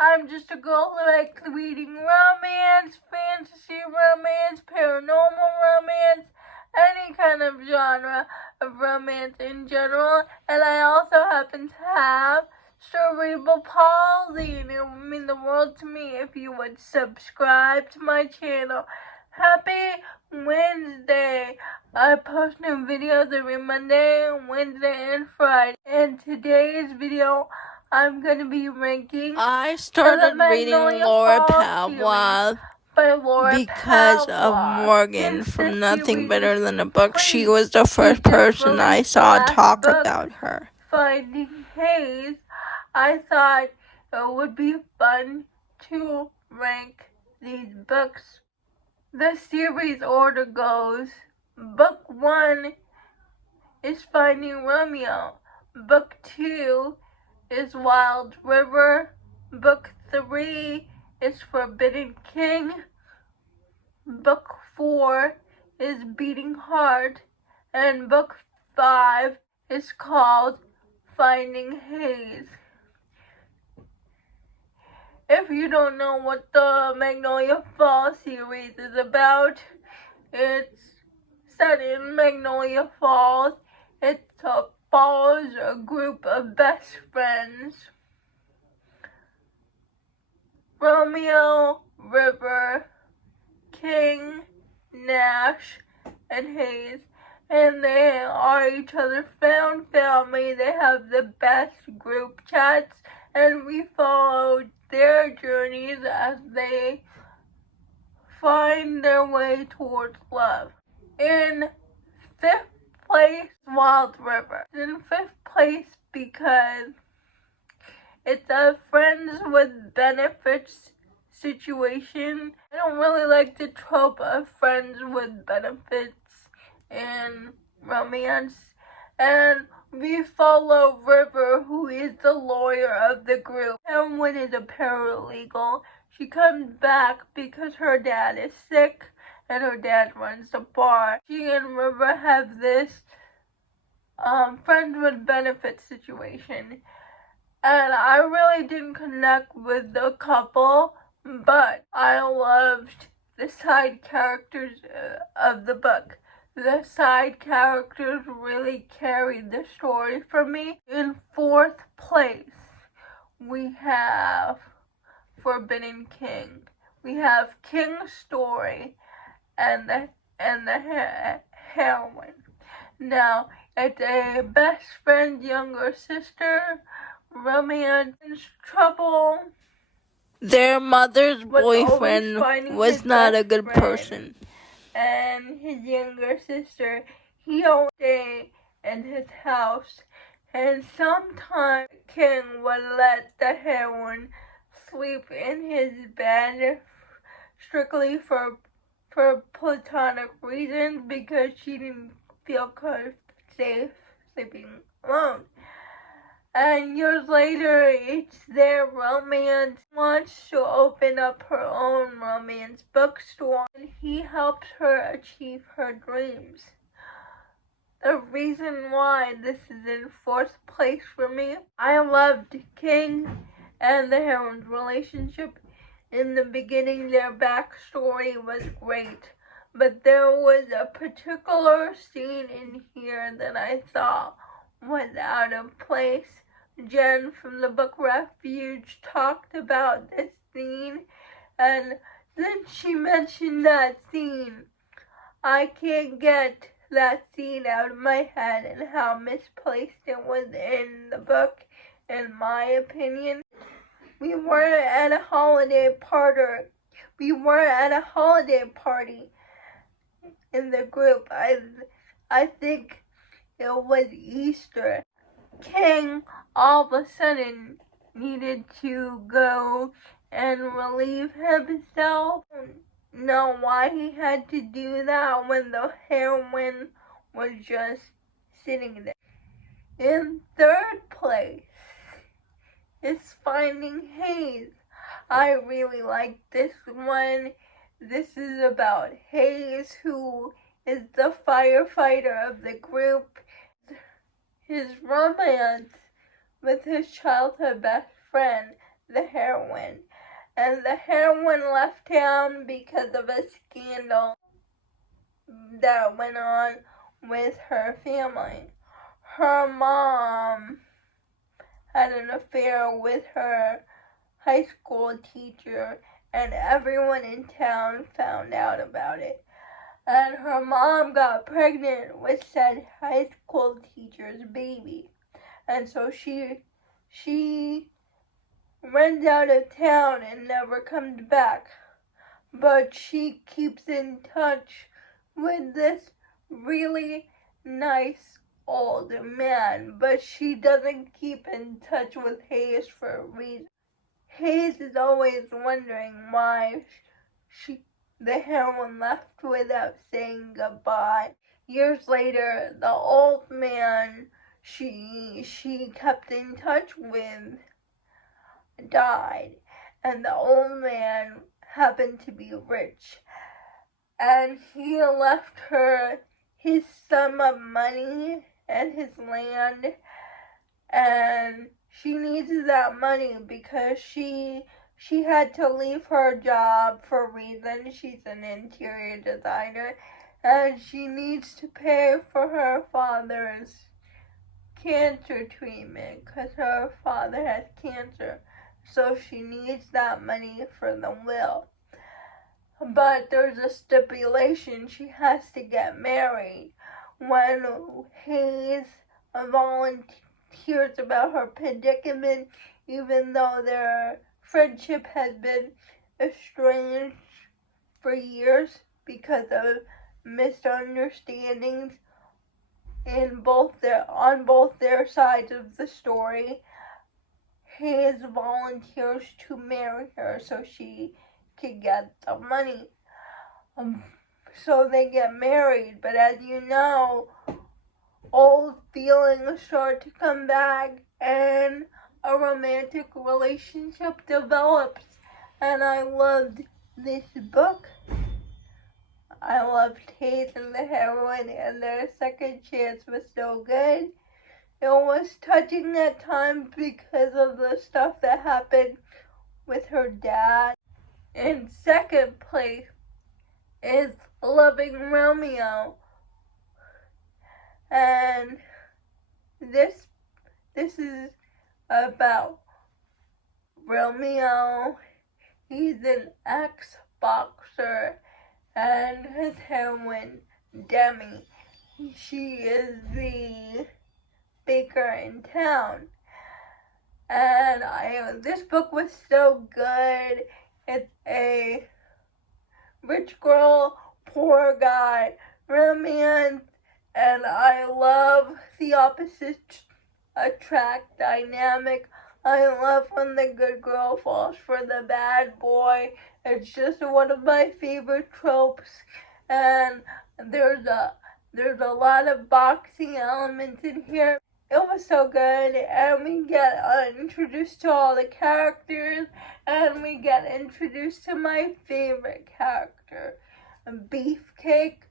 I'm just a girl who likes reading romance, fantasy romance, paranormal romance, any kind of genre of romance in general. And I also happen to have cerebral palsy, and it would mean the world to me if you would subscribe to my channel. Happy Wednesday! I post new videos every Monday, Wednesday, and Friday. In today's video, I'm going to be ranking I started reading Laura Pavlov because of Morgan from Nothing Better Than a Book. She was the first person I saw talk about her. Finding Haze, I thought it would be fun to rank these books. The series order goes: Book 1 is Finding Romeo. Book 2 is Wild River. Book 3 is Forbidden King. Book 4 is Beating Heart. And Book 5 is called Finding Haze. If you don't know what the Magnolia Fall series is about, it's set in Magnolia Falls. It follows a group of best friends: Romeo, River, King, Nash, and Haze. And they are each other's found family. They have the best group chats, and we followed their journeys as they find their way towards love. In 5th place, Wild River. In 5th place because it's a friends with benefits situation. I don't really like the trope of friends with benefits in romance. And we follow River, who is the lawyer of the group. Heroine is a paralegal. She comes back because her dad is sick and her dad runs the bar. She and River have this friends with benefits situation. And I really didn't connect with the couple, but I loved the side characters of the book. The side characters really carried the story for me. In 4th place, we have Forbidden King. We have King's story and the heroine. Now, it's a best friend, younger sister, romance, trouble. Their mother's boyfriend was not a good person. And his younger sister, he always stayed in his house, and sometimes King would let the heroine sleep in his bed strictly for platonic reasons, because she didn't feel safe sleeping alone. And years later, it's their romance. She wants to open up her own romance bookstore, and he helps her achieve her dreams. The reason why this is in 4th place for me, I loved King and the heroine's relationship. In the beginning, their backstory was great, but there was a particular scene in here that I thought was out of place. Jen from the book Refuge talked about this scene, and then she mentioned that scene. I can't get that scene out of my head and how misplaced it was in the book, in my opinion. We were at a holiday party. In the group. I think it was Easter. King all of a sudden needed to go and relieve himself. I don't know why he had to do that when the heroine was just sitting there. In 3rd place is Finding Haze. I really like this one. This is about Haze, who is the firefighter of the group. His romance with his childhood best friend, the heroine. And the heroine left town because of a scandal that went on with her family. Her mom had an affair with her high school teacher, and everyone in town found out about it. And her mom got pregnant with said high school teacher's baby. And so she runs out of town and never comes back. But she keeps in touch with this really nice old man, but she doesn't keep in touch with Haze for a reason. Haze is always wondering why the heroine left without saying goodbye. Years later, the old man she kept in touch with died, and the old man happened to be rich, and he left her his sum of money and his land, and she needs that money because she had to leave her job for a reason. She's an interior designer, and she needs to pay for her father's cancer treatment because her father has cancer. So she needs that money for the will. But there's a stipulation: she has to get married. When Haze volunteers about her predicament, even though their friendship has been estranged for years because of misunderstandings on both their sides of the story, Haze volunteers to marry her so she could get the money. So they get married, but as you know, old feelings start to come back and a romantic relationship develops. And I loved this book. I loved Haze and the heroine, and their second chance was so good. It was touching at times because of the stuff that happened with her dad. In second place is Loving Romeo. And this is about Romeo. He's an ex-boxer, and his heroine, Demi, she is the baker in town. And this book was so good. It's a rich girl, poor guy romance, and I love the opposites attract dynamic. I love when the good girl falls for the bad boy. It's just one of my favorite tropes, and there's a lot of boxing elements in here. It was so good, and we get introduced to all the characters, and we get introduced to my favorite character, Beefcake.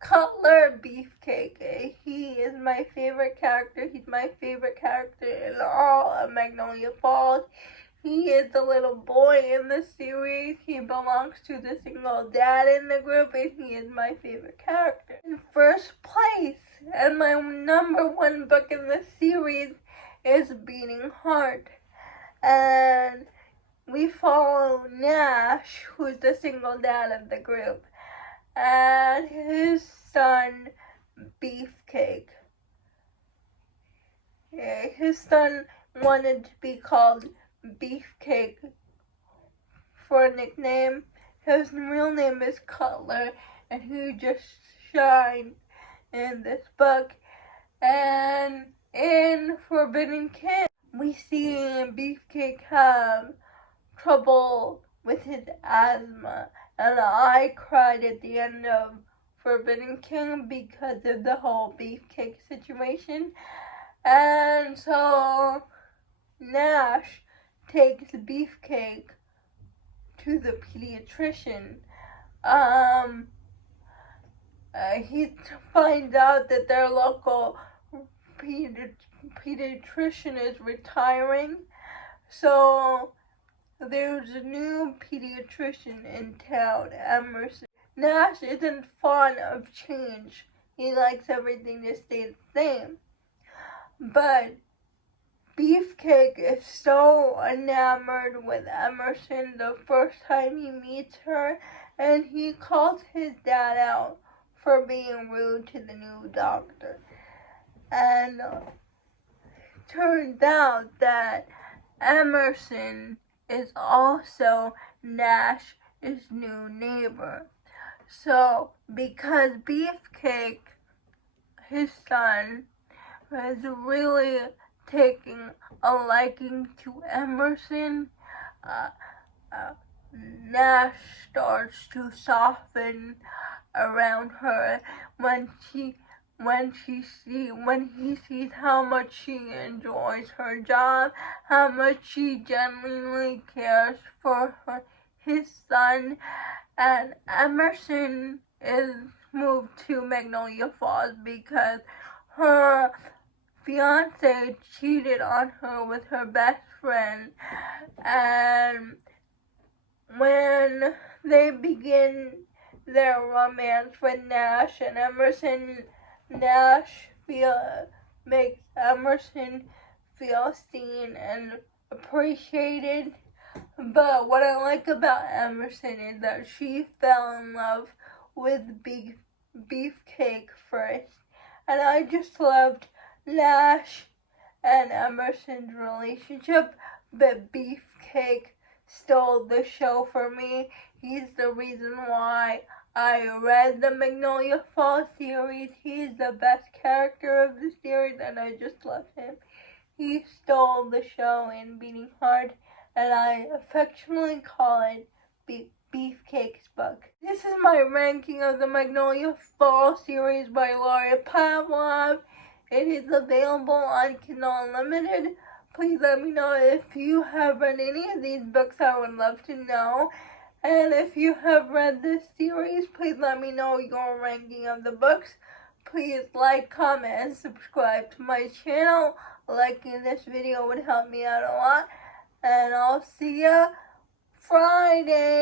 Cutler Beefcake. He is my favorite character. He's my favorite character in all of Magnolia Fall. He is the little boy in the series. He belongs to the single dad in the group, and he is my favorite character. In first place, and my number one book in the series is Beating Heart. And we follow Nash, who's the single dad of the group, and his son, Beefcake. Yeah, his son wanted to be called Beefcake for a nickname. His real name is Cutler, and he just shines in this book. And in Forbidden King, we see Beefcake have trouble with his asthma, and I cried at the end of Forbidden King because of the whole Beefcake situation. And so Nash takes Beefcake to the pediatrician. He finds out that their local pediatrician is retiring, So there's a new pediatrician in town, Emerson. Nash isn't fond of change. He likes everything to stay the same. But Beefcake is so enamored with Emerson the first time he meets her, and he calls his dad out for being rude to the new doctor. And turns out that Emerson is also Nash's new neighbor. So, because Beefcake, his son, is really taking a liking to Emerson, Nash starts to soften around her when he sees how much she enjoys her job, how much she genuinely cares for his son. And Emerson is moved to Magnolia Falls because her fiance cheated on her with her best friend. And when they begin their romance with Nash and Emerson, Nash makes Emerson feel seen and appreciated. But what I like about Emerson is that she fell in love with Beefcake first. And I just loved Nash and Emerson's relationship, but Beefcake stole the show for me. He's the reason why I read the Magnolia Fall series. He's the best character of the series, and I just love him. He stole the show in Beating Heart, and I affectionately call it Beefcake's book. This is my ranking of the Magnolia Fall series by Laura Pavlov. It is available on Kindle Unlimited. Please let me know if you have read any of these books. I would love to know. And if you have read this series, please let me know your ranking of the books. Please like, comment, and subscribe to my channel. Liking this video would help me out a lot. And I'll see ya Friday.